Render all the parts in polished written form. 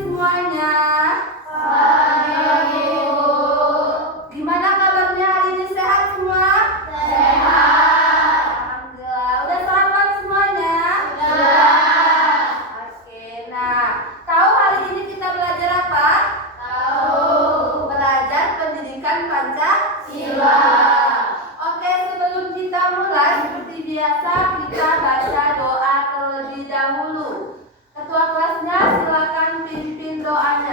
semuanya? Pagi, Ibu. Gimana kabarnya hari ini, sehat semua? Sehat. Alhamdulillah. Udah sarapan semuanya? Sudah. Oke, nah, tahu hari ini kita belajar apa? Tahu. Belajar pendidikan Pancasila. Oke, sebelum kita mulai, seperti biasa kita baca doa terlebih dahulu. Ketua kelasnya silakan pimpin doanya.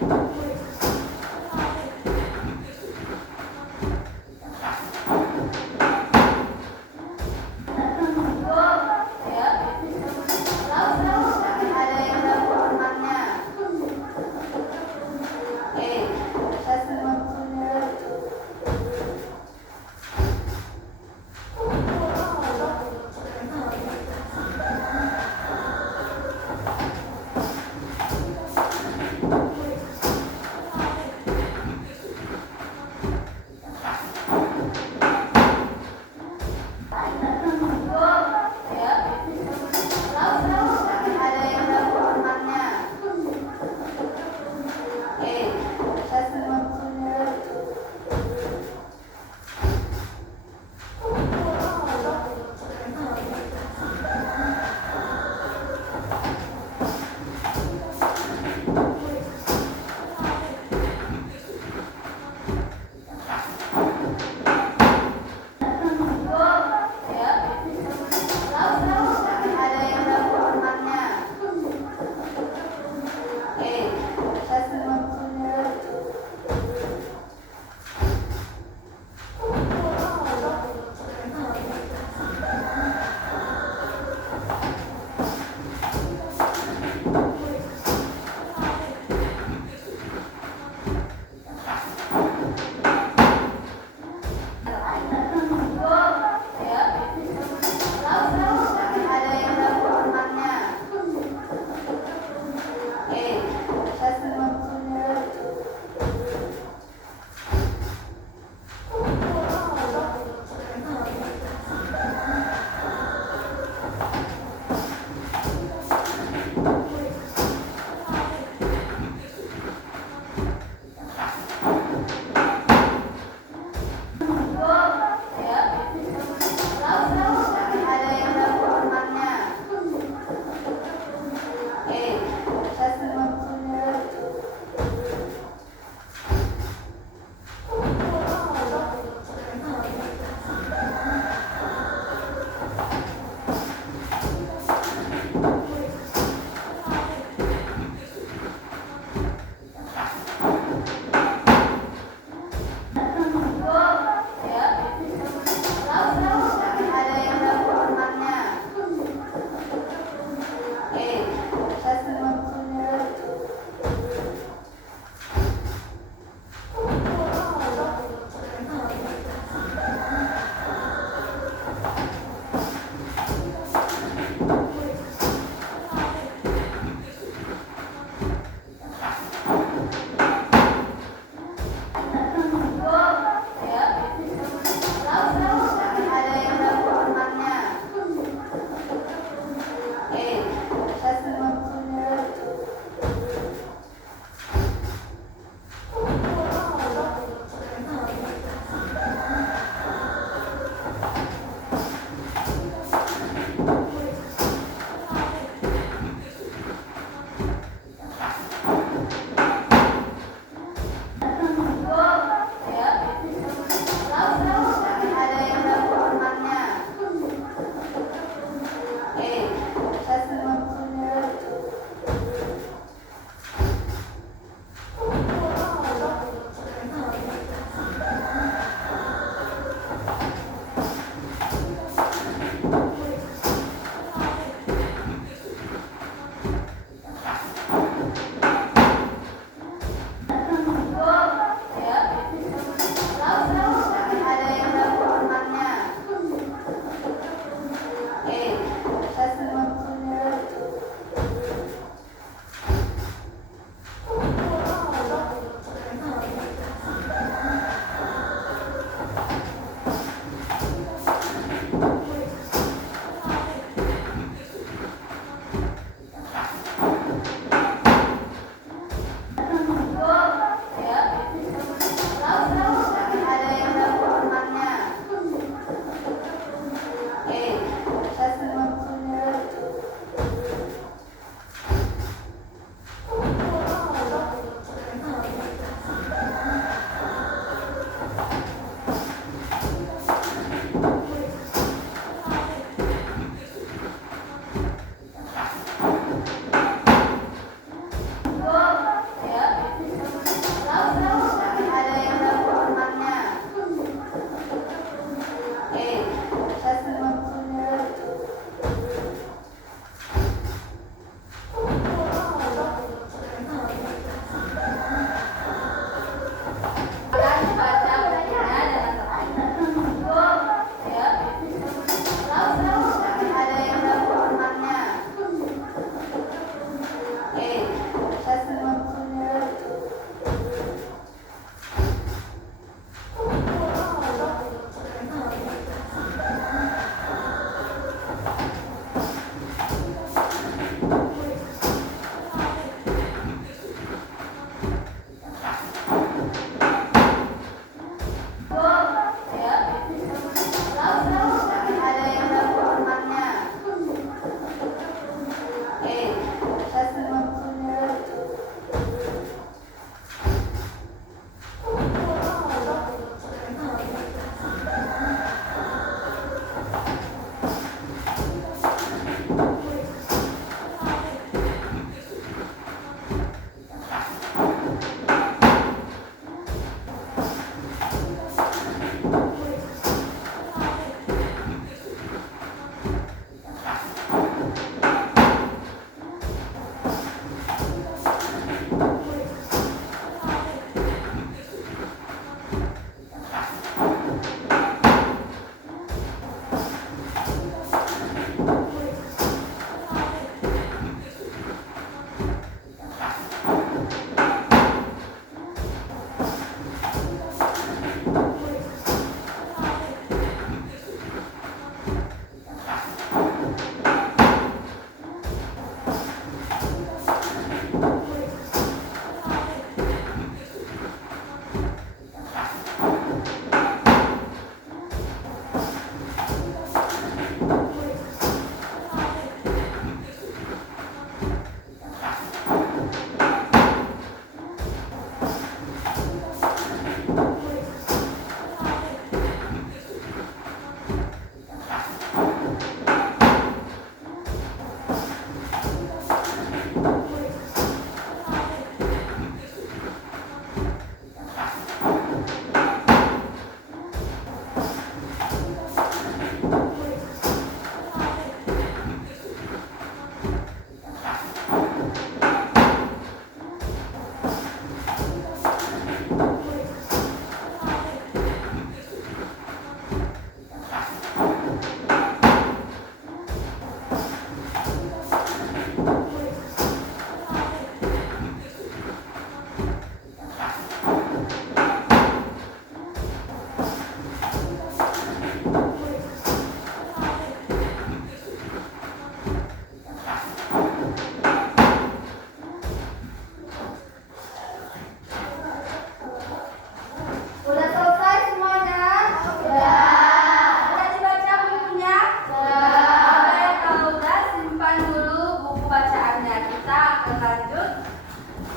Ada yang dapat temannya. Oke, kita semua punya.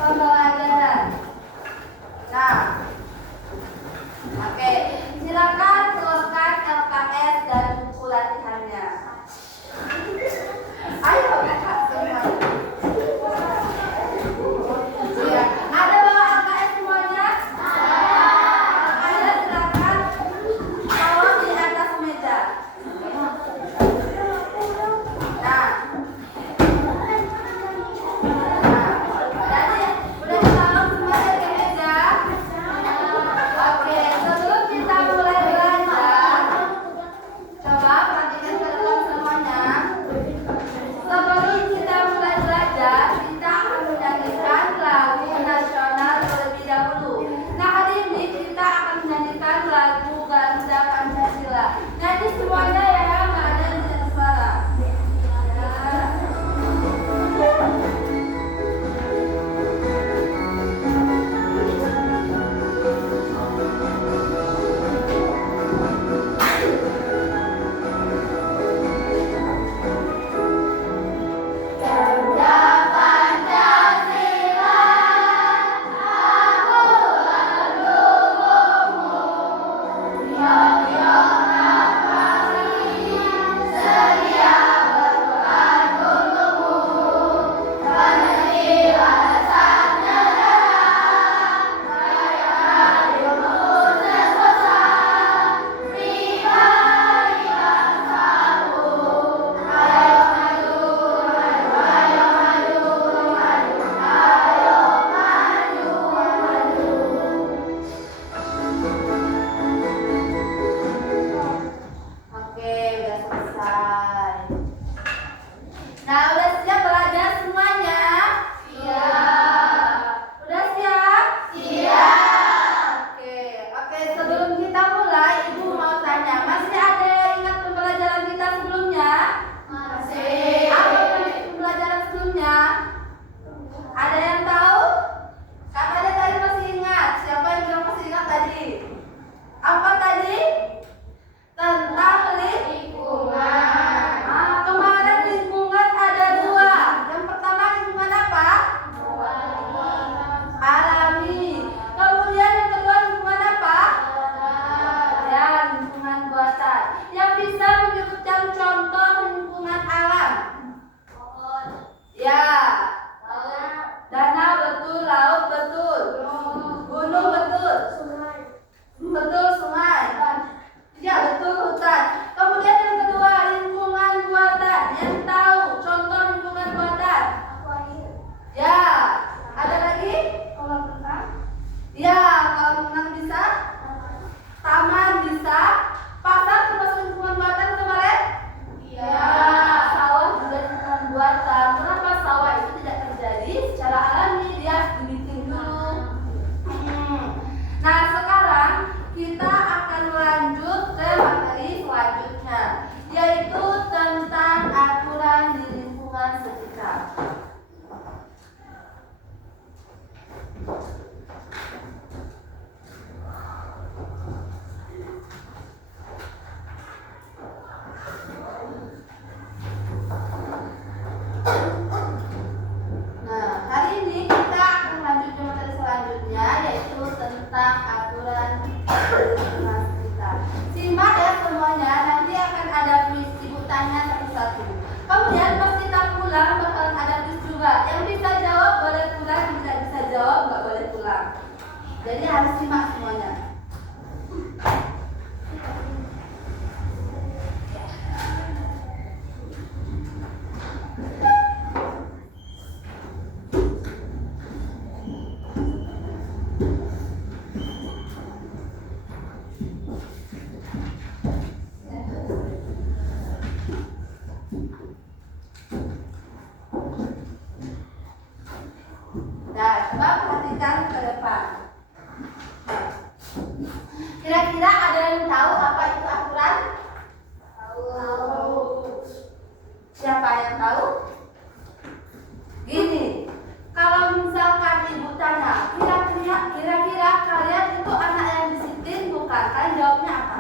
pembelajaran. Nah, oke, silakan keluarkan LKS dan buku latihannya. Ayo kakak semua. Iya, ada bawa LKS semuanya? Ada, silakan taruh di atas meja. Nah, udah ditaruh semuanya di meja. Oke, sebelum kita mulai belajar, coba perhatikan ke depan semuanya. Sebelum kita mulai belajar, kita akan menyanyikan lagu nasional terlebih dahulu. Nah, hari ini kita akan menyanyikan lagu Garuda Pancasila. Nyanyi semuanya ya, nggak ada yang tidak suara. Oke, udah selesai. Nah, udah siap belajar semuanya? Siap. Udah siap? Siap. Oke, sebelum kita mulai, Ibu mau tanya, masih ada yang ingat pembelajaran kita sebelumnya? Masih. Apa pembelajaran sebelumnya? Ada yang tahu? Kakaknya tadi masih ingat. Siapa yang bilang masih ingat tadi? Apa tadi? Tentang lingkungan. Kemarin lingkungan ada dua. Yang pertama lingkungan apa? Alami. Kemudian yang kedua lingkungan apa? Ya, lingkungan buatan. Yang bisa menyebutkan contoh lingkungan alam? Ya. Danau betul, laut betul, gunung betul, betul, sungai. Ya, betul, hutan. Kemudian yang kedua lingkungan buatan. Yang tahu contoh lingkungan buatan? Ya. Ada lagi? Kolam renang. Ya, kolam renang bisa. Taman bisa. Pasar termasuk lingkungan buatan kemarin? Iya. Sawah juga lingkungan buatan. Kenapa sawah itu tidak terjadi secara alami? Dia harus dibikin dulu. Nah, sekarang kita akan lanjut ke materi selanjutnya, yaitu tentang aturan di lingkungan sekitar. Nah, hari ini kita akan lanjut ke materi selanjutnya, yaitu tentang aturan di lingkungan sekitar. Simak ya semuanya, nanti akan ada kuis, Ibu tanya satu-satu. Kemudian pas kita pulang bakalan ada kuis juga. Yang bisa jawab boleh pulang, yang tidak bisa jawab nggak boleh pulang. Jadi harus simak semuanya. Nah, coba perhatikan ke depan. Kira-kira ada yang tahu apa itu aturan? Tahu. Siapa yang tahu? Gini, kalau misalkan Ibu tanya, kira-kira kalian itu anak yang disiplin bukan? Kalian jawabnya apa?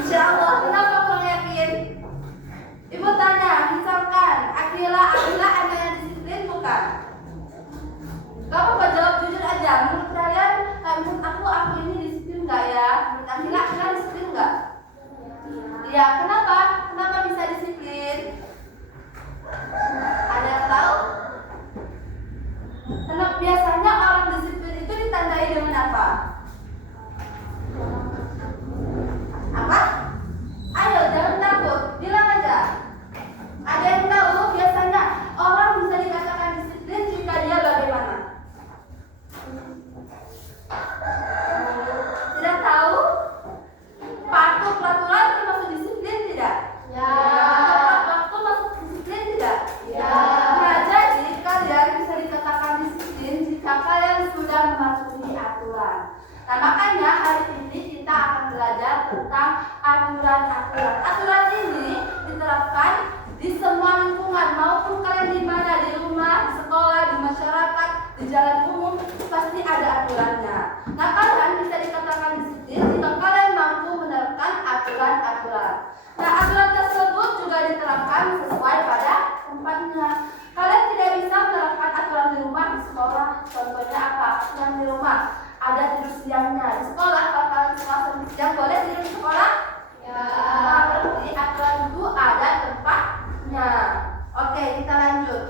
Insya Allah. Kenapa kamu yakin? Ibu tanya, misalkan Akila anak yang disiplin bukan? Gak apa-apa, jawab jujur aja. Menurut kalian, menurut aku ini disiplin nggak ya? Menurut Akila disiplin nggak? Iya, kenapa? Kenapa bisa disiplin? Ada yang tahu? Kenapa biasanya orang disiplin itu ditandai dengan apa? Apa? Ayo, jangan takut, bilang aja. Ada yang tahu biasanya orang bisa dikatakan disiplin jika dia bagaimana? Tidak tahu? Patuh peraturan termasuk disiplin tidak? Ya. Tepat waktu masuk disiplin tidak? Ya. Nah, jadi kalian bisa dikatakan disiplin jika kalian sudah mematuhi aturan. Nah, makanya hari ini kita akan belajar tentang aturan-aturan. Aturan ini diterapkan di semua lingkungan, maupun kalian di mana, di rumah, di sekolah, di masyarakat, di jalan umum, pasti ada aturannya. Nah, kalian bisa dikatakan disiplin jika kalian mampu menerapkan aturan-aturan. Nah, aturan tersebut juga diterapkan sesuai pada tempatnya. Kalian tidak bisa menerapkan aturan di rumah, di sekolah. Contohnya apa? Aturan di rumah ada tidur siangnya. Di sekolah, kalau kalian sekolah siang boleh tidur di sekolah? Ya. Nah, berarti aturan itu ada tempatnya. Oke, kita lanjut.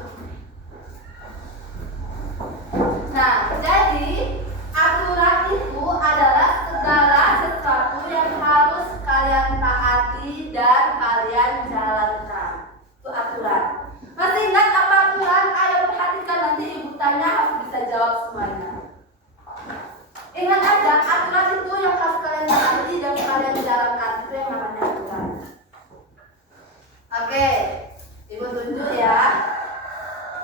Nah, jadi aturan itu adalah segala sesuatu yang harus kalian taati dan kalian jalankan. Itu aturan. Masih ingat apa aturan? Ayo perhatikan, nanti ibu tanya harus bisa jawab semuanya. Ingat aja, aturan itu yang harus kalian taati dan kalian jalankan. Itu yang namanya aturan. Oke, ibu tunjuk ya.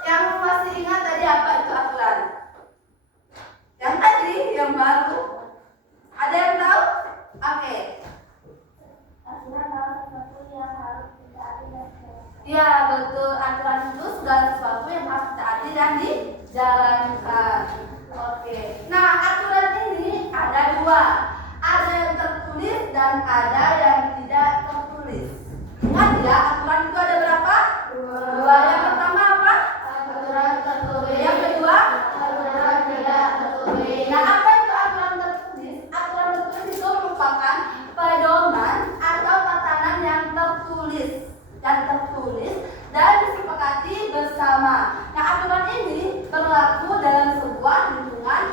Yang masih ingat tadi apa itu aturan? Yang tadi, yang baru. Ada yang tahu? Oke. Aturan adalah sesuatu yang harus ditaati dan dijalankan. Ya, betul. Aturan itu segala sesuatu yang harus ditaati dan dijalankan. Oke. Nah, aturan ini ada dua. Ada yang tertulis dan ada yang tidak tertulis. Ingat ya, aturan itu ada berapa? Dua. Yang pertama apa? Aturan tertulis. Yang kedua? Aturan tidak tertulis. Nah, apa itu aturan tertulis? Aturan tertulis itu merupakan pedoman atau tatanan yang tertulis dan disepakati bersama. Nah, aturan ini berlaku dalam sebuah lingkungan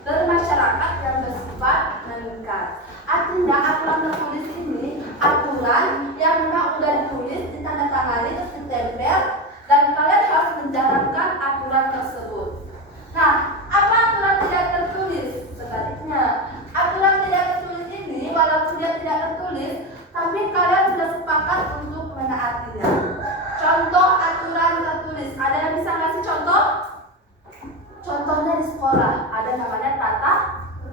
bermasyarakat yang bersifat mengikat. Artinya aturan tertulis ini aturan yang memang sudah ditulis, ditandatangani, terus ditempel, dan kalian harus menjalankan aturan tersebut. Nah, apa aturan tidak tertulis? Sebaliknya, aturan tidak tertulis ini walaupun dia tidak tertulis, tapi kalian sudah sepakat untuk menaatinya. Contoh aturan tertulis, ada yang bisa ngasih contoh? Contohnya di sekolah, ada namanya tata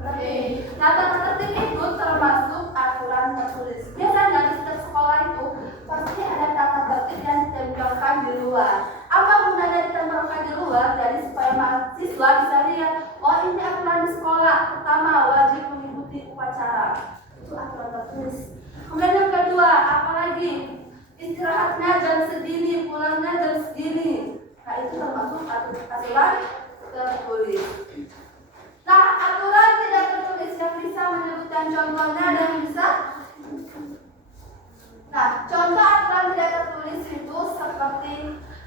tertib. Nah, tata tertib itu termasuk aturan tertulis. Biasanya di setiap sekolah itu pasti ada tata tertib yang ditempelkan di luar. Apa gunanya ditempelkan di luar? Jadi supaya mahasiswa bisa lihat, oh ini aturan di sekolah. Pertama, wajib mengikuti upacara. Itu aturan tertulis. Kemudian yang kedua, apalagi istirahatnya jam segini, pulangnya jam segini. Nah, itu termasuk aturan tertulis. Nah, aturan tidak tertulis yang bisa menyebutkan contohnya, ada yang bisa? Nah, contoh aturan tidak tertulis itu seperti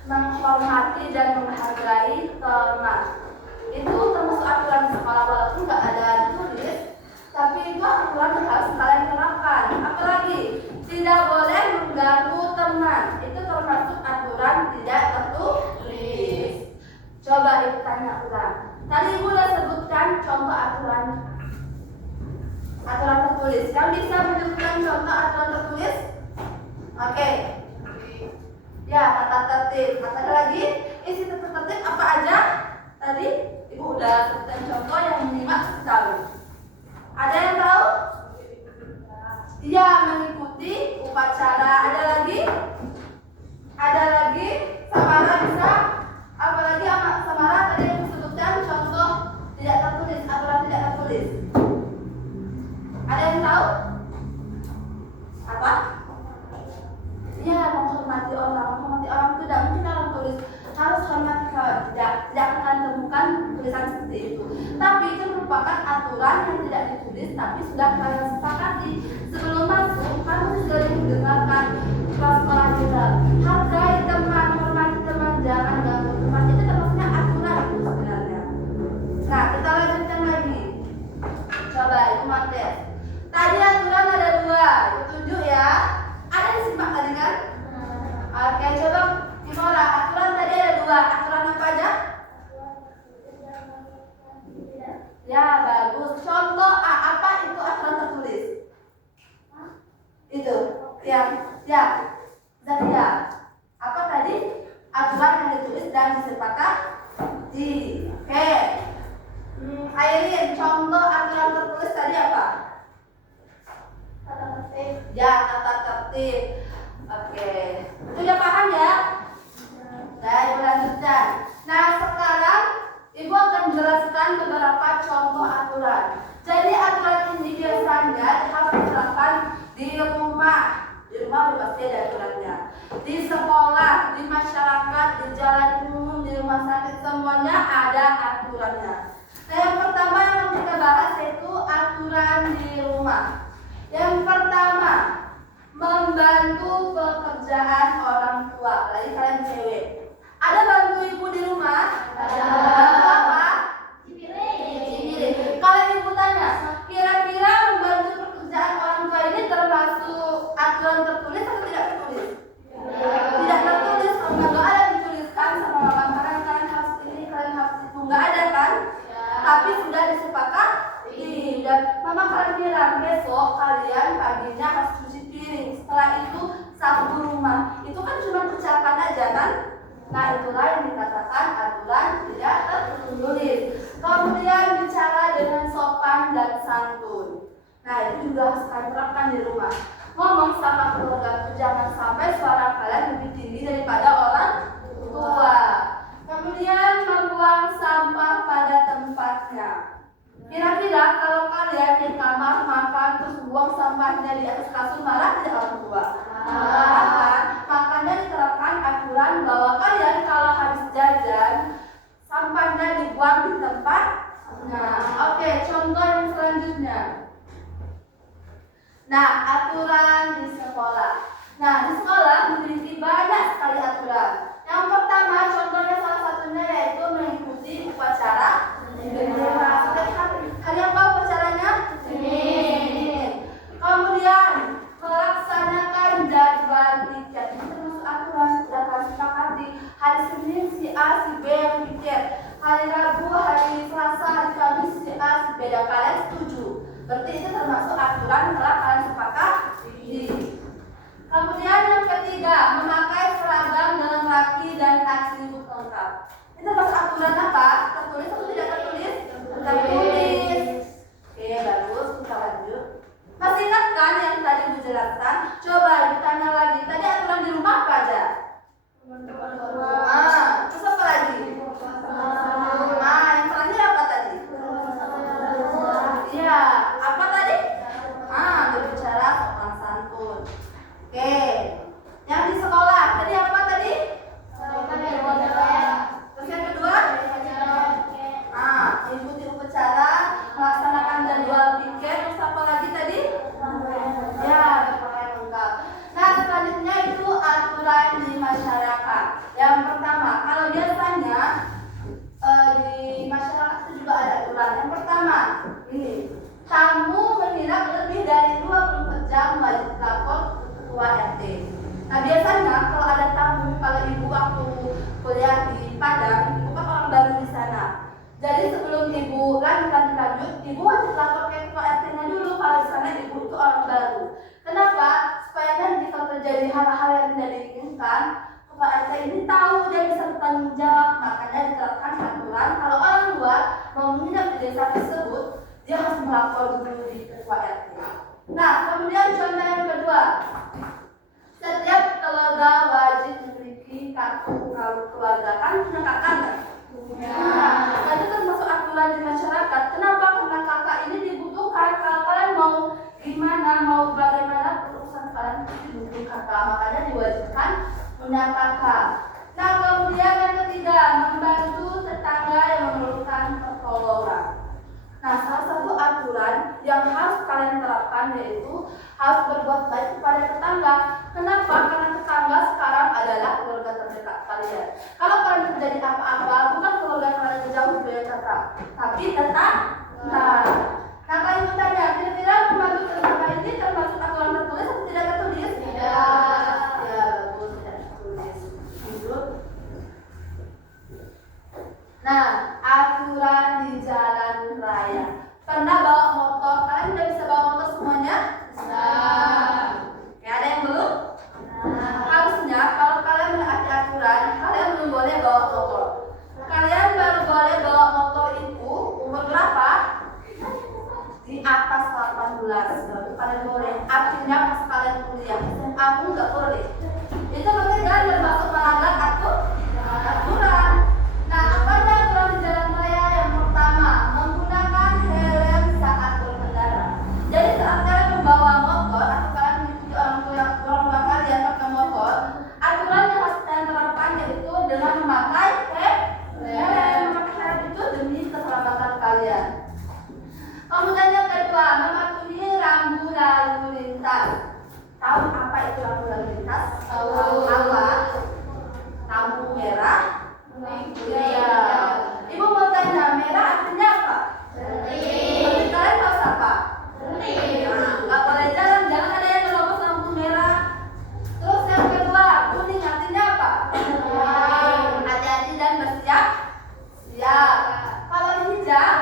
menghormati dan menghargai teman. Itu termasuk aturan di sekolah, walaupun nggak ada ditulis, tapi itu aturan yang harus kalian terapkan. Apalagi tidak boleh mengganggu teman. Itu termasuk aturan tidak tertulis. Coba ibu tanya ulang. Tadi ibu udah sebutkan contoh aturan tertulis. Kamu bisa menyebutkan contoh aturan tertulis? Oke. Ya, tata tertib. Ada lagi? Isi tata tertib apa aja? Tadi ibu udah sebutkan contoh yang menyimak tahu. Ada yang tahu? Iya, mengikuti upacara. Ada lagi? Ada lagi? Samara bisa? Apalagi Samara tadi yang disebutkan contoh tidak tertulis, aturan tidak tertulis. Ada yang tahu? Apa? Iya, menghormati orang. Menghormati orang itu tidak mungkin dalam tulis. Harus hormati kawan. Tidak akan temukan tulis tulisan seperti itu. Tapi itu merupakan aturan yang tidak ditulis tapi sudah kalian sepakati. Sebelum masuk, kamu sudah mendengarkan kelas kita. Hargai teman, hormati teman, jangan ganggu teman. Itu termasuknya aturan itu sebenarnya. Nah, kita lanjutkan lagi. Coba itu materi. Tadi aturan ada 2, ditunjuk ya. Ada disimak tadi kan? Oke, coba Kimora. Aturan tadi ada 2. Aturan apa aja? Ya, bagus. Contoh A, apa itu aturan tertulis? Itu. Ya. Zakia. Apa tadi? Aturan yang ditulis dan disepakati. Oke. Airin, contoh aturan tertulis tadi apa? Tata tertib. Ya, tata tertib. Oke. Sudah paham ya? Baik, lanjutkan. Nah, sekarang Ibu akan jelaskan beberapa contoh aturan. Jadi aturan ini biasanya harus diterapkan di rumah. Di rumah pasti ada aturannya. Di sekolah, di masyarakat, di jalan umum, di rumah sakit, semuanya ada aturannya. Nah, yang pertama yang kita bahas yaitu aturan di rumah. Yang pertama, membantu pekerjaan orang tua. Apalagi kalian cewek. Ada bantu ibu di rumah? Ada. Bantu apa? Cipiring. Kalau ibu tanya, kira-kira membantu pekerjaan orang tua ini termasuk aturan tertulis atau tidak tertulis? Tidak tertulis, kalau nggak ada dituliskan sama mama kalian harus ini, kalian harus itu, nggak ada kan? Tapi sudah disepakati dan mama kalian bilang besok kalian paginya harus cuci piring. Setelah itu sapu rumah. Itu kan cuma ucapan aja kan? Nah, itulah yang dikatakan aturan tidak tertulis. Kemudian bicara dengan sopan dan santun. Nah, itu juga harus kalian terapkan di rumah. Ngomong sama keluarga itu jangan sampai suara kalian lebih tinggi daripada orang tua. Kemudian membuang sampah pada tempatnya. Kira-kira kalau kalian di kamar makan terus buang sampahnya di atas kasur, marah tidak orang tua? Marah. Makanya diterapkan aturan bahwa kalian kalau habis jajan sampahnya dibuang di tempat. Nah, oke, contoh yang selanjutnya. Nah, aturan di sekolah. Nah, di sekolah memiliki banyak sekali aturan. Yang pertama, contohnya salah satunya yaitu mengikuti upacara bendera. Kalian tahu upacaranya? Kemudian melaksanakan jadwal tiket. Ini termasuk aturan sudah kalian sepakati. Hari Senin si A si B yang tiket. Hari Rabu, hari Selasa, hari Kamis si A si B. Dan kalian setuju. Berarti itu termasuk aturan telah kalian sepakati. Kemudian yang ketiga, memakai seragam dalam kaki dan atribut lengkap. Itu termasuk aturan apa? Tertulis atau tidak tertulis? Tertulis. Oke, bagus. Kita lanjut. Masih ingat kan yang tadi dijelaskan? Coba ditanya lagi. Tadi aturan di rumah apa aja? Terus apa lagi? Yang terakhir apa tadi? Iya, apa tadi? Berbicara sopan santun. Oke. Yang di sekolah tadi apa tadi? Terus yang kedua? Mengikuti upacara, melaksanakan jadwal tiket. Terus apa lagi tadi? Ya, berpakaian lengkap. Nah, selanjutnya itu aturan di masyarakat. Yang pertama, kalau biasanya di masyarakat itu juga ada aturan. Yang pertama, ini tamu menginap lebih dari 24 jam wajib lapor ke ketua RT. Nah, biasanya kalau ada tamu, kalau ibu waktu kuliah di Padang, ibu kan orang baru di sana. Jadi sebelum ibu lanjut, ibu wajib lapor ke ketua RT-nya dulu kalau di sana ibu itu orang baru. Kenapa? Supaya nanti kalau terjadi hal-hal yang tidak diinginkan, ketua RT ini tahu dia bisa bertanggung jawab. Makanya diterapkan aturan kalau orang luar mau menginap di desa tersebut, dia harus melapor dulu di ketua RT. Nah, kemudian contoh yang kedua, setiap keluarga wajib memiliki kartu keluarga. Kan punya kakak nggak? Nah, itu termasuk aturan di masyarakat. Kenapa? Karena kakak ini dibutuhkan. Kalau kalian mau gimana, mau bagaimana urusan kalian dibutuhkan kakak. Makanya diwajibkan punya kakak. Nah, kemudian yang ketiga, membantu tetangga yang memerlukan kalian terapkan yaitu harus berbuat baik kepada tetangga. Kenapa? Karena tetangga sekarang adalah keluarga terdekat kalian. Kalau kalian terjadi apa-apa, bukan keluarga kalian yang jauh dari kata, tapi tetangga. Nah, kalian bertanya, kira-kira membantu tetangga ini termasuk aturan tertulis atau tidak tertulis? Tidak. Ya, bagus, tidak tertulis. Lanjut. Nah, aturan di jalan raya. Pernah bawa motor? Kalian udah bisa bawa motor semuanya? Bisa. Ya, ada yang belum? Harusnya kalau kalian menaati aturan, kalian belum boleh bawa motor. Kalian baru boleh bawa motor itu umur berapa? Di atas 18 baru kalian boleh. Artinya pas kalian kuliah SMA pun nggak boleh. Itu berarti kalian termasuk melanggar aturan. Nah, apa aja aturan di jalan raya? Yang pertama, menggunakan helm saat berkendara. Jadi saat kalian membawa motor atau kalian mengikuti orang tua kalian pakai motor, aturan yang harus kalian terapkan yaitu dengan memakai helm. Memakai helm itu demi keselamatan kalian. Kemudian yang kedua, mematuhi rambu lalu lintas. Tahu apa itu rambu lalu lintas? Tahu apa? Lampu merah, iya. Ibu mau tanya, merah artinya apa? Berhenti. Kalian tahu apa? Berhenti. Nah, nggak boleh jalan, jangan ada yang menerobos lampu merah. Terus yang kedua, kuning artinya apa? Hati-hati dan bersiap. Siap. Kalau hijau,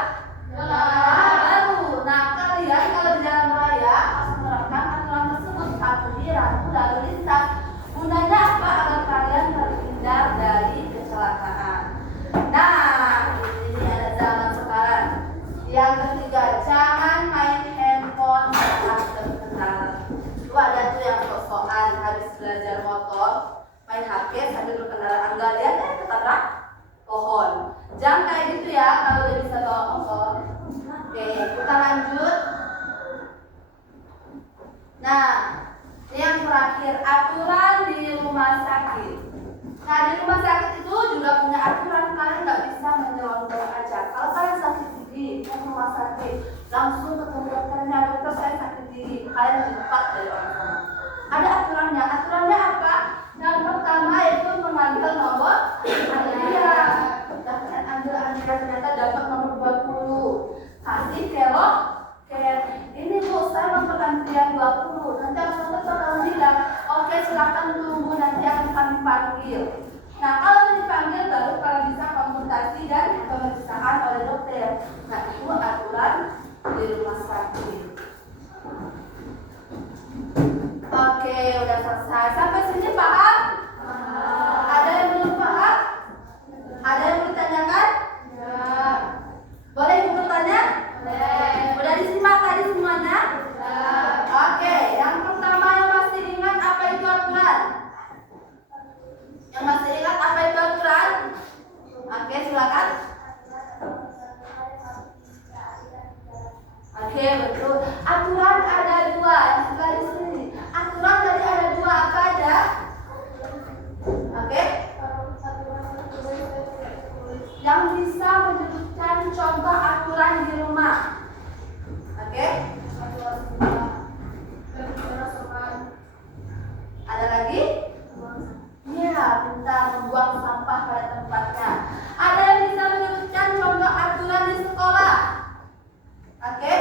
baru. Nah, kalian kalau di jalan raya harus menerapkan aturan tersebut. Patuhi rambu lalu lintas. Gunanya apa? Agar kalian terhindar dari kecelakaan. Nah, ini ada zaman sekarang. Yang ketiga, jangan main handphone saat berkendara. Itu ada tuh yang sok-sokan habis belajar motor, main HP sambil berkendara. Enggak lihat ketabrak pohon. Jangan kayak gitu ya kalau udah bisa bawa motor. Oke, kita lanjut. Nah, yang terakhir, aturan di rumah sakit. Nah, di rumah sakit itu juga punya aturan. Kalian nggak bisa menyelonong aja. Kalau kalian sakit gigi, ke rumah sakit, langsung ketemu dokternya, dokter saya sakit gigi. Kalian cepat dari orang sana. Ada aturannya. Aturannya apa? Yang pertama itu mengambil nomor antrian. Daftar ambil antrian, ternyata dapat nomor 20. Kasih kelok. Ini Bu, saya nomor antrian 20. Nanti langsung kalau bilang, oke silakan tunggu, nanti akan kami panggil. Nah, kalau dipanggil baru kalian bisa konsultasi dan pemeriksaan oleh dokter. Nah, itu aturan di rumah sakit. Oke, udah selesai. Sampai sini paham? Ada yang belum paham? Ada yang bertanyakan? Ya. Boleh ibu bertanya? Udah disimak tadi semuanya? Oke, yang pertama yang masih ingat apa itu aturan? Yang masih ingat apa itu aturan? Oke, silakan. Oke, betul. Aturan ada dua, sebelah di sini. Aturan tadi ada dua, apa aja? Oke. Yang bisa menyebutkan contoh aturan di rumah. Oke. Ada lagi? Ya, bentar, membuang sampah pada tempatnya. Ada yang bisa menyebutkan contoh aturan di sekolah? Oke.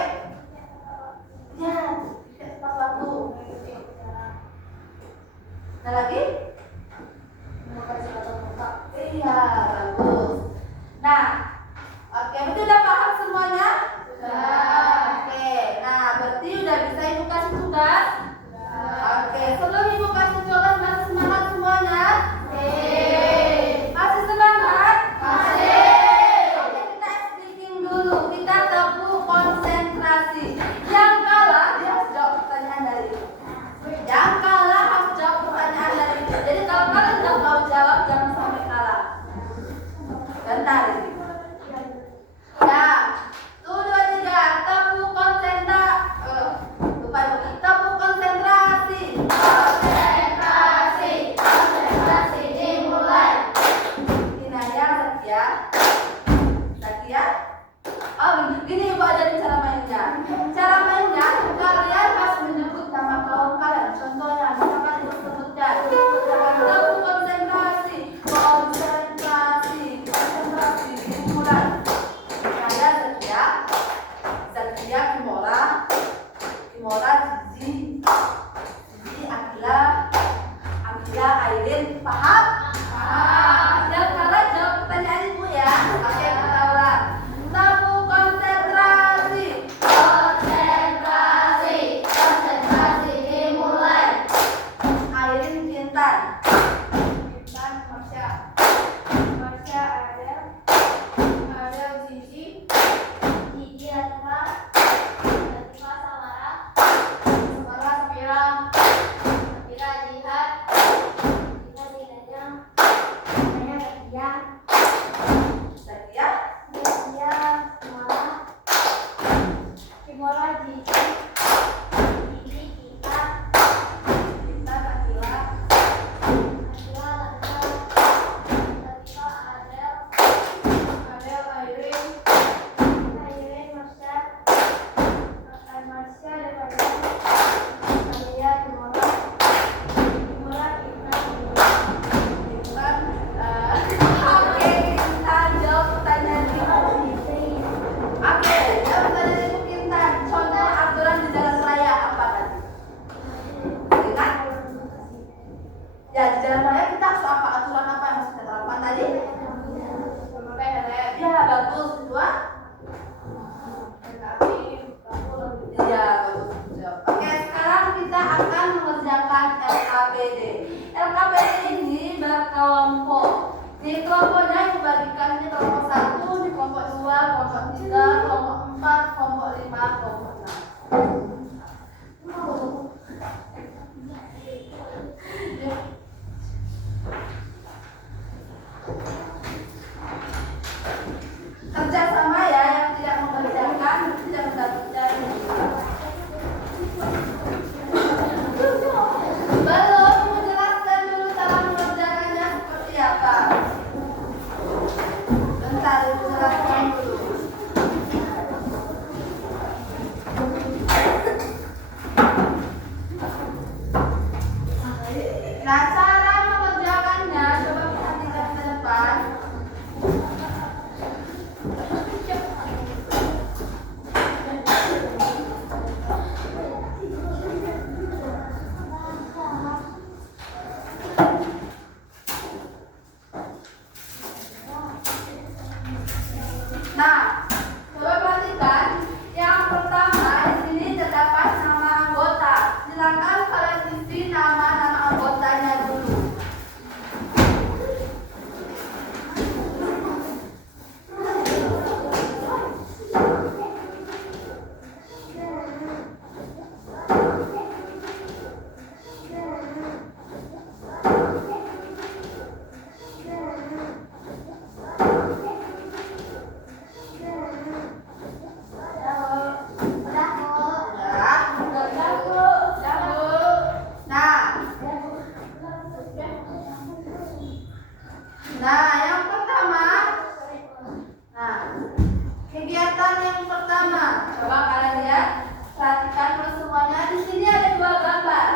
3, kelompok 4, kelompok 5, kelompok 6. Kerjasama ya, yang tidak mengerjakan tidak mendapatkan. Belum menjelaskan dulu cara mengerjakannya seperti apa. Bentar, menjelaskan dulu. Nah, cara mengerjakannya coba perhatikan ke depan. Nah, coba perhatikan. Yang pertama di sini terdapat nama anggota. Silakan kalian isi nama-nama anggotanya dulu. Nah, yang pertama. Nah, kegiatan yang pertama. Coba kalian lihat, perhatikan terus semuanya. Di sini ada 2 gambar.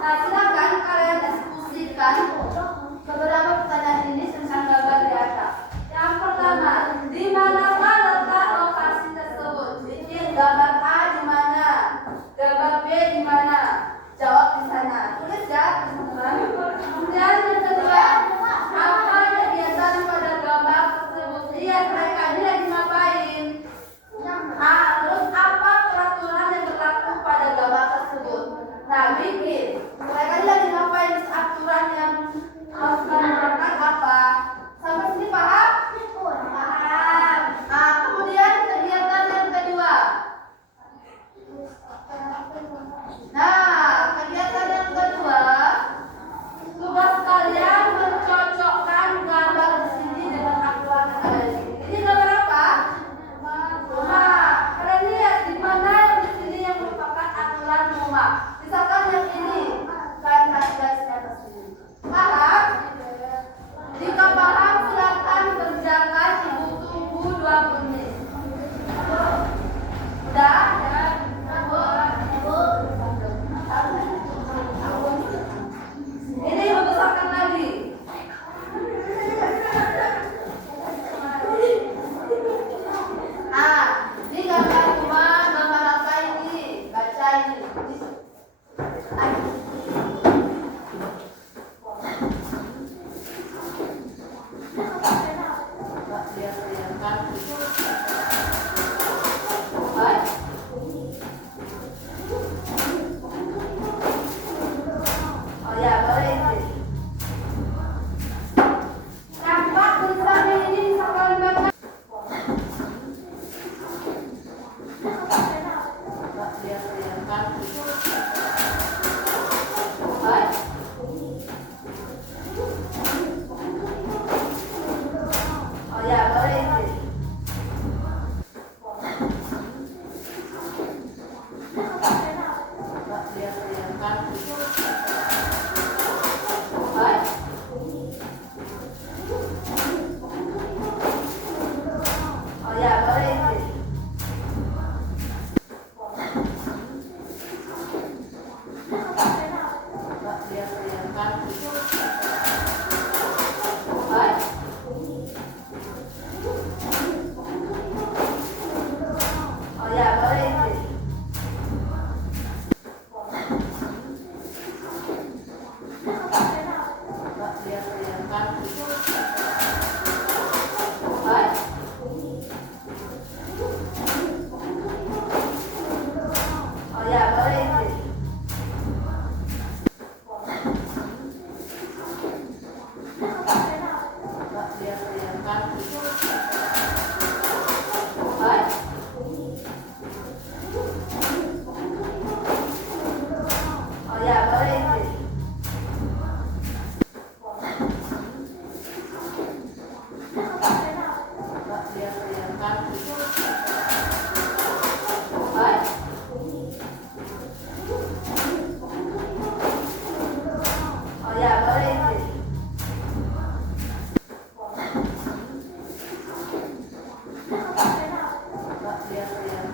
Nah, silakan kalian diskusikan beberapa pertanyaan ini tentang gambar di atas. Yang pertama, di manakah letak lokasi tersebut? Bikin gambar A di mana? Gambar B di mana? Jawab di sana. Tulis ya, teman-teman. Kemudian yang kedua, apa kegiatan pada gambar tersebut? Lihat mereka ini lagi ngapain? Terus apa peraturan yang berlaku pada gambar tersebut? Nah, bikin. Mereka ini lagi ngapain? Aturan yang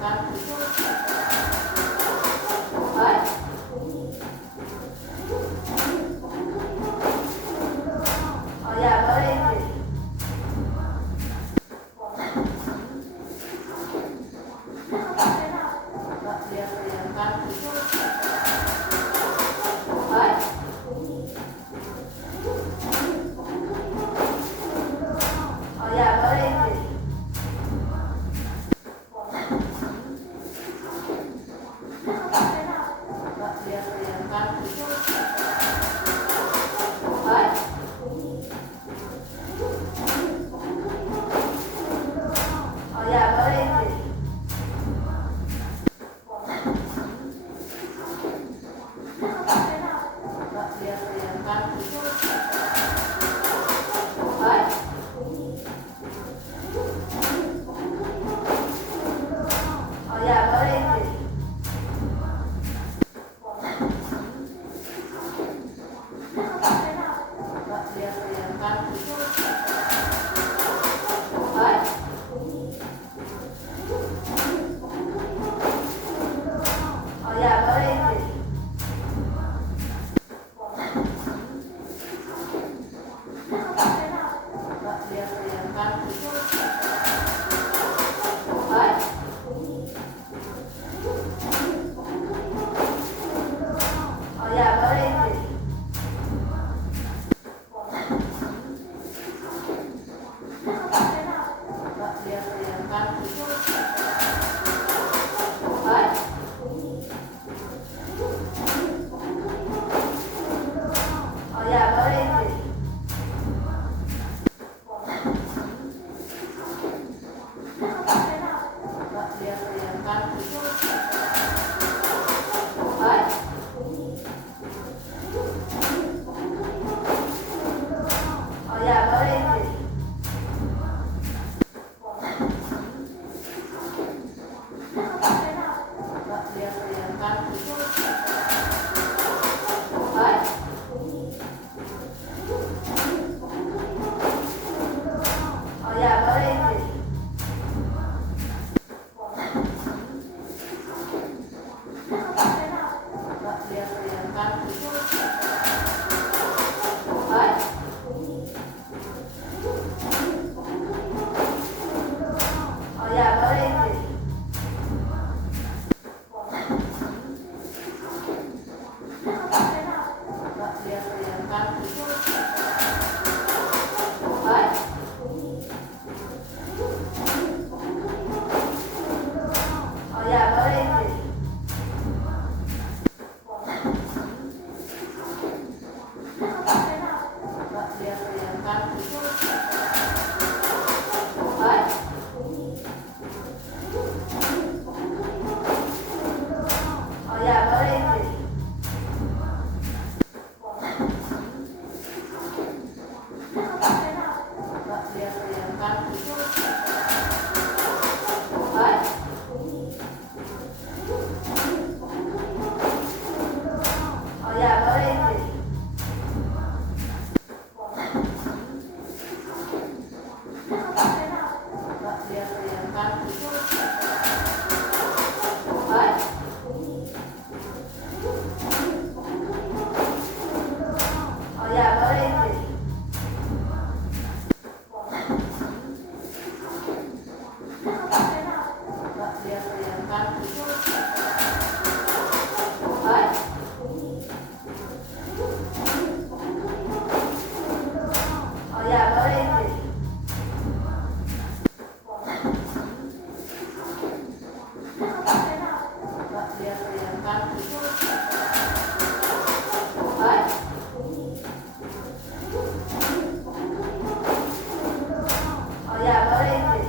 Oh ya, boleh Indri. Oh ya, boleh Indri. Oh ya, boleh Indri. Oh ya, boleh Indri. Oh ya, boleh Indri. Oh ya, boleh Indri. Oh ya, boleh Indri. Oh ya, boleh Indri. Oh ya, boleh Indri. Oh ya, boleh Indri. Oh ya, boleh Indri. Oh ya, boleh Indri. Oh ya, boleh Indri. Oh ya, boleh Indri. Oh ya, boleh Indri. Oh ya, boleh Indri.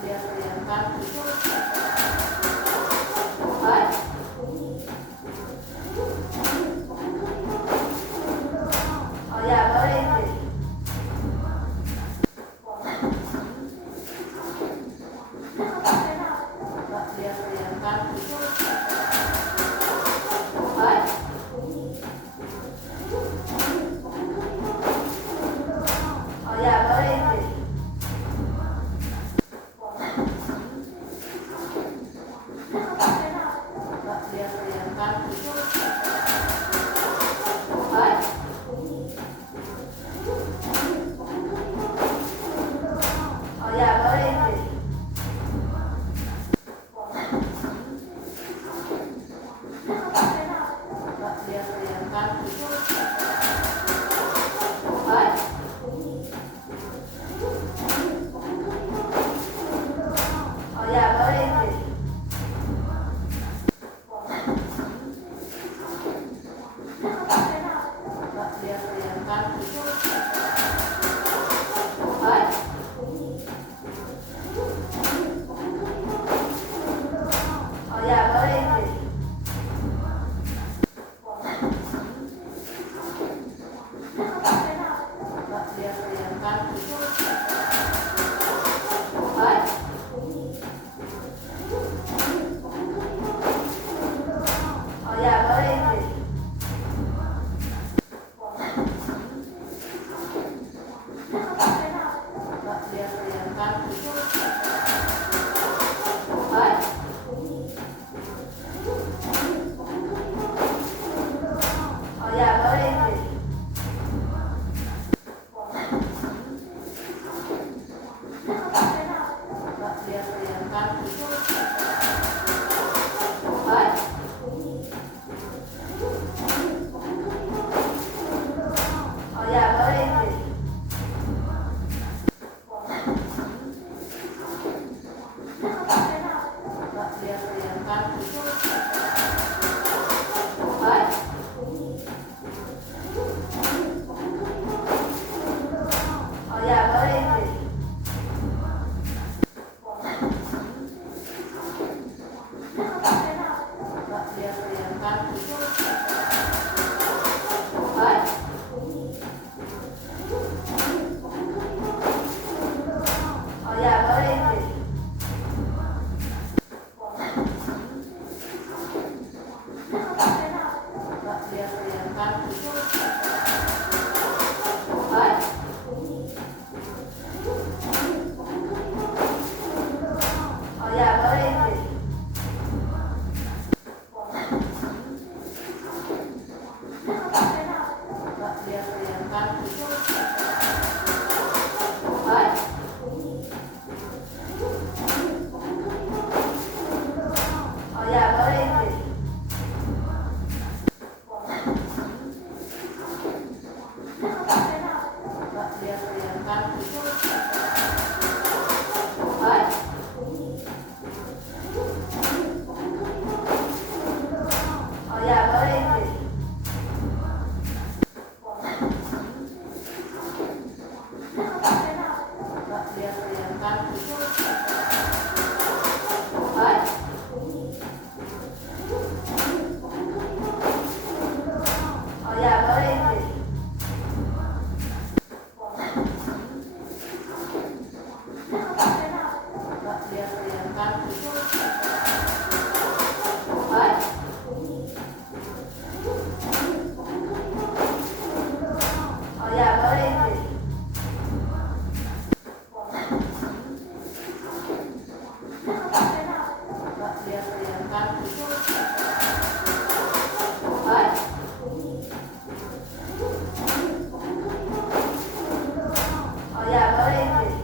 Oh ya, boleh itu. Oh ya, boleh itu. Oh ya, boleh itu. Oh ya, boleh itu. Oh ya, boleh itu. Oh ya, boleh itu. Oh ya, boleh itu. Oh ya, boleh itu. Oh ya, boleh itu. Oh ya, boleh itu. Oh ya, boleh itu. Oh ya, boleh itu. Oh ya, boleh itu. Oh ya, boleh itu. Oh ya, boleh itu. Oh ya, boleh itu.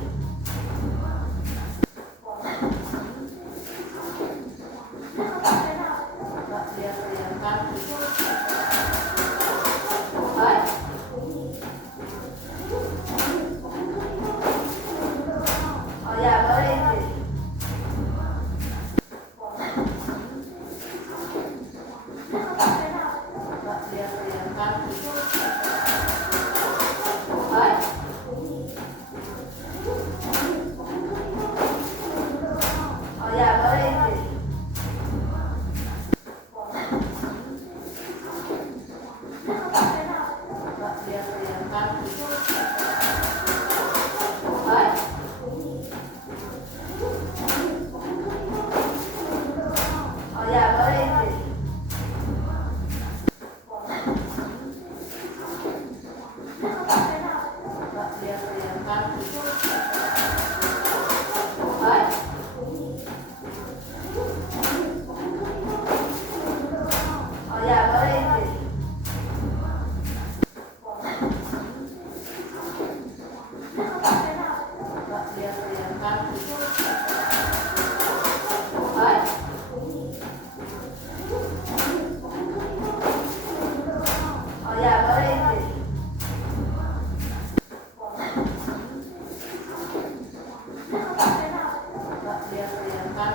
dia perlihatkan.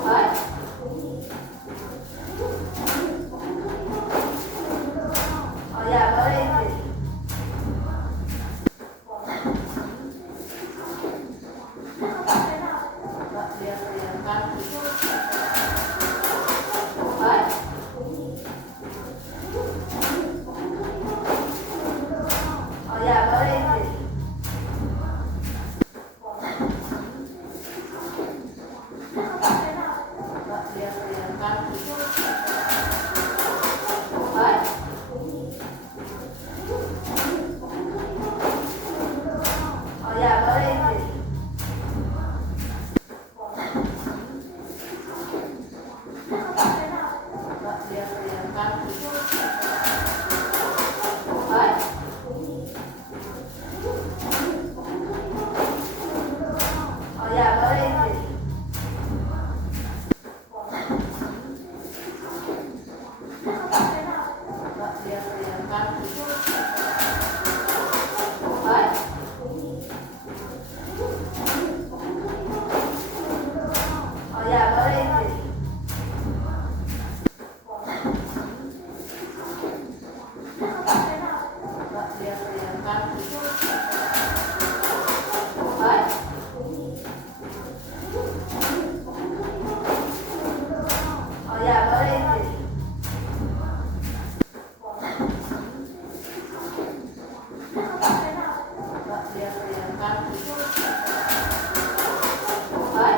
Hai. Oh ya, boleh ini. Dia perlihatkan. Hai. Oh ya, boleh ini. Dia perlihatkan. Hai. Oh ya, boleh ini. Dia perlihatkan. Hai. Oh ya, boleh ini. Dia perlihatkan. Hai. Oh ya, boleh ini. Dia perlihatkan. Hai. Oh ya, boleh ini. Dia perlihatkan. Hai.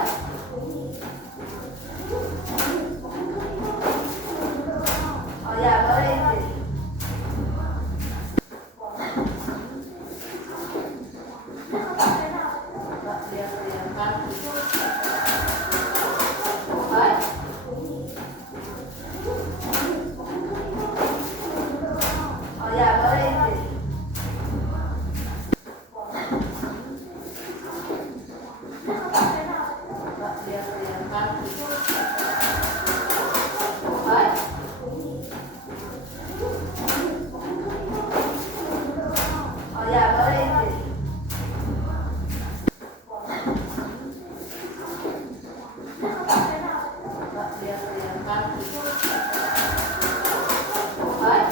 Oh ya, boleh ini. Dia perlihatkan. Hai. Oh ya, boleh ini. Dia perlihatkan. Hai. Oh ya, boleh ini. Dia perlihatkan. Hai.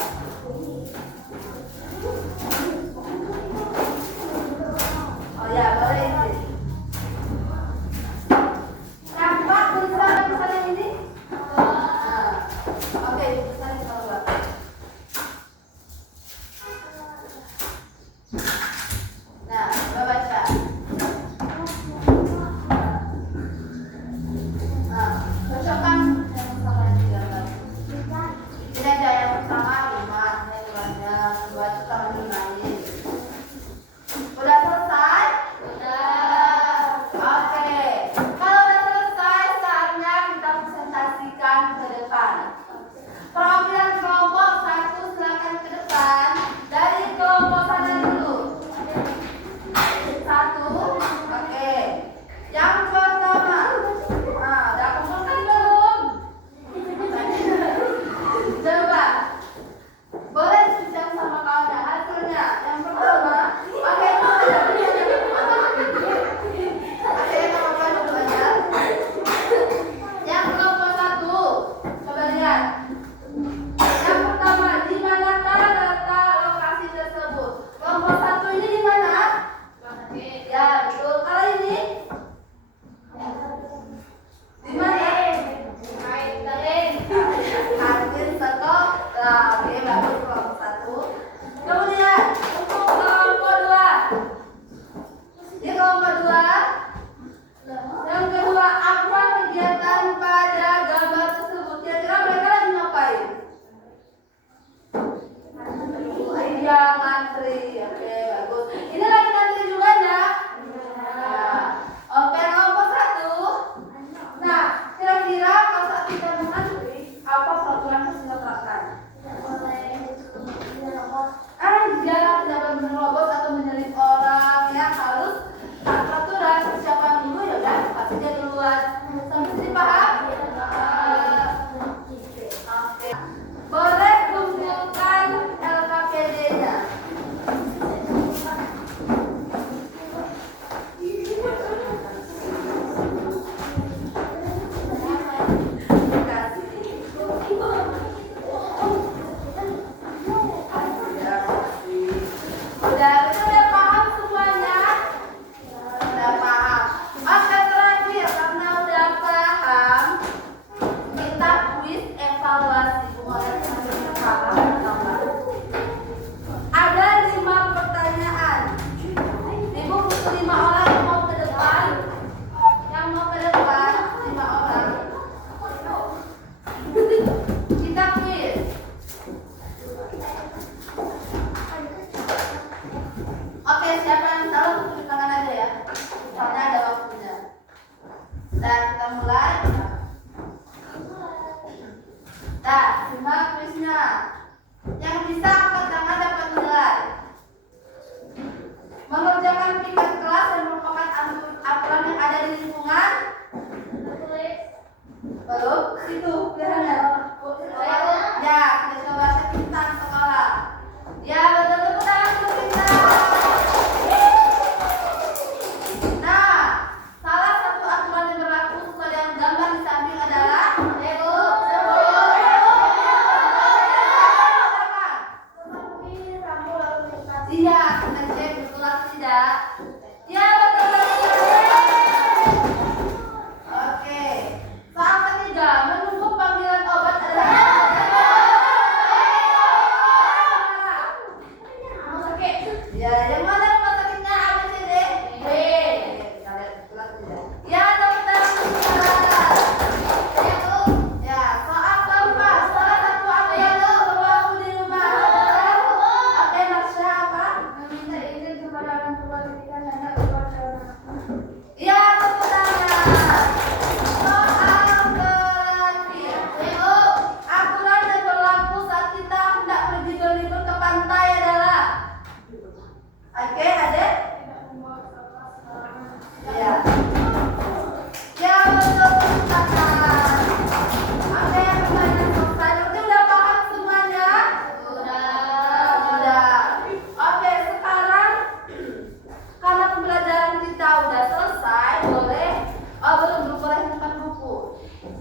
Oh ya, boleh ini. Dan kita mulai. Nah, simak kuisnya. Yang bisa angkat tangan dapat nilai. Mengerjakan tingkat kelas yang merupakan aturan yang ada di lingkungan. Belum? Itu pilihannya. Ya, kita coba cek tentang sekolah. Ya, betul, tepuk tangan untuk kita. Nah, salah satu aturan yang berlaku sesuai dengan gambar di samping adalah iya, kita cek betul atau tidak. Ya, betul. Oke. Soal ketiga, menunggu panggilan obat adalah rumah sakit. Ya, yang mana rumah sakitnya? A, B, C, D? B. Kita lihat betul atau tidak. Ya, tepuk tangan untuk kita. Ya, soal keempat, salah satu apa yang berlaku di rumah. Oke, maksudnya apa? Meminta izin kepada orang tua ketika hendak keluar dari rumah. Ya, tepuk tangan. Soal terakhir, aturan yang berlaku saat kita hendak pergi berlibur ke pantai adalah. Oke, adik? Tidak membawa sampah sembarangan. Ya. Ya, betul, tepuk tangan. Oke, pertanyaan selesai. Berarti udah paham semuanya? Sudah. Oke, sekarang karena pembelajaran kita udah selesai, belum boleh tekan buku.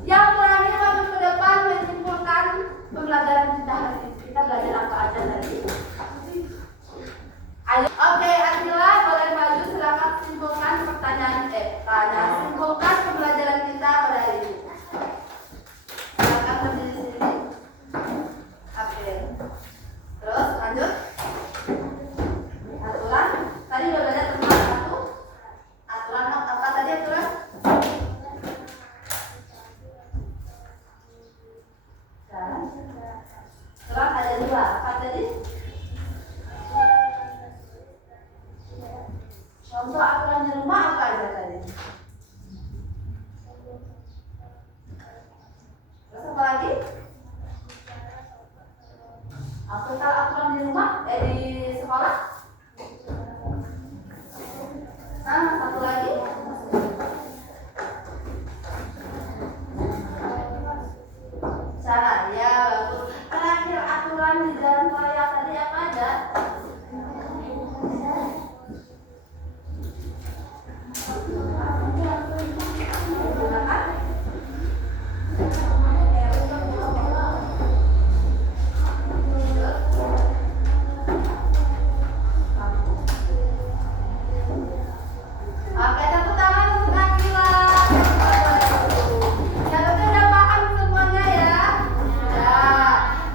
Yang terakhir maju ke depan menyimpulkan pembelajaran kita hari ini. Kita belajar apa aja tadi? Ayo, oke, Adila boleh maju, silakan simpulkan simpulkan pembelajaran kita pada hari ini. Silakan berdiri di sini. Oke. Terus lanjut. Aturan. Tadi udah belajar tentang satu. Aturan apa tadi aturan? Aturan ada dua. Apa tadi? Contoh aturan di rumah apa aja tadi? Terus apa lagi? Apa aturan di rumah? Di sekolah? Satu lagi? Cara, ya bagus. Terakhir aturan di jalan raya tadi apa aja? Oke, tepuk tangan untuk Akila. Ya, berarti udah paham semuanya ya? Ya.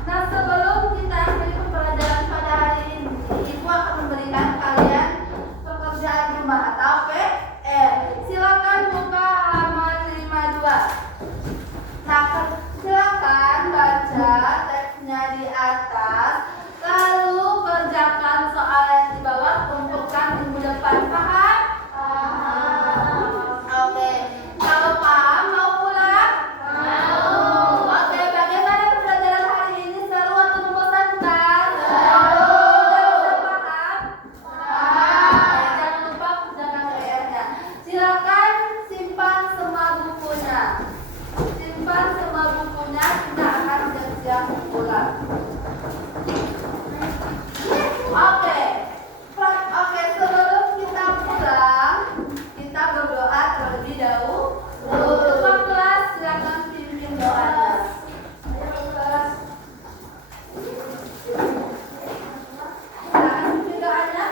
Nah, sebelum kita akhiri pembelajaran pada hari ini, Ibu akan memberikan kalian pekerjaan rumah atau PR. Silakan buka halaman 52. Nah, silakan baca teksnya di atas, lalu kerjakan soal yang di bawah, kumpulkan minggu depan. Paham? Oke. Kalau paham mau pulang? Mau. Oke, bagaimana pembelajaran hari ini? Seru atau membosankan? Seru. Sudah paham? Paham. Jangan lupa kerjakan PR-nya. Silakan simpan semua bukunya. Simpan semua bukunya, kita akan siap-siap pulang. Oke. Oke, sebelum kita pulang, kita berdoa terlebih dahulu. Ketua kelas silakan pimpin doanya. Ayo kelas. Silakan pimpin doanya.